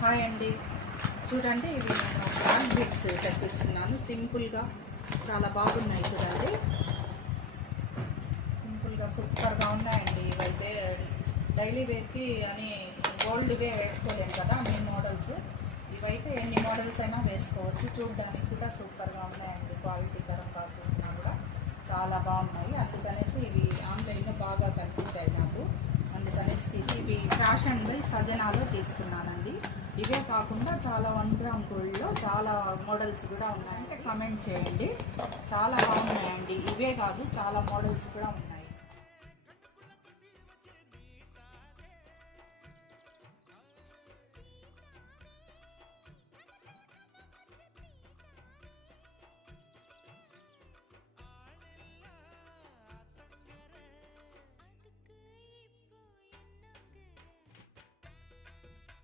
Hi అండి, చూడండి ఇవి నేను బ్లాక్ బీడ్స్ తెప్పించున్నాను. సింపుల్గా చాలా బాగున్నాయి. చూడండి సింపుల్గా సూపర్గా ఉన్నాయండి. ఇవైతే డైలీ వేర్కి అని గోల్డ్వే వేసుకోలేము కదా అన్ని మోడల్స్. ఇవైతే ఎన్ని మోడల్స్ అయినా వేసుకోవచ్చు. చూడడానికి కూడా సూపర్గా ఉన్నాయండి. క్వాలిటీ పరంగా చూసినా కూడా చాలా బాగున్నాయి. అందుకనేసి ఇవి ఆన్లైన్లో బాగా కనిపించాయి నాకు. అందుకనేసి ఇవి ఫ్యాషన్ బై సజనాలో తీసుకున్నానండి. ఇవే కాకుండా చాలా 1 గ్రామ్ గోల్డ్లో చాలా మోడల్స్ కూడా ఉన్నాయంటే కమెంట్ చేయండి. చాలా బాగున్నాయండి. ఇవే కాదు చాలా మోడల్స్ కూడా ఉన్నాయి.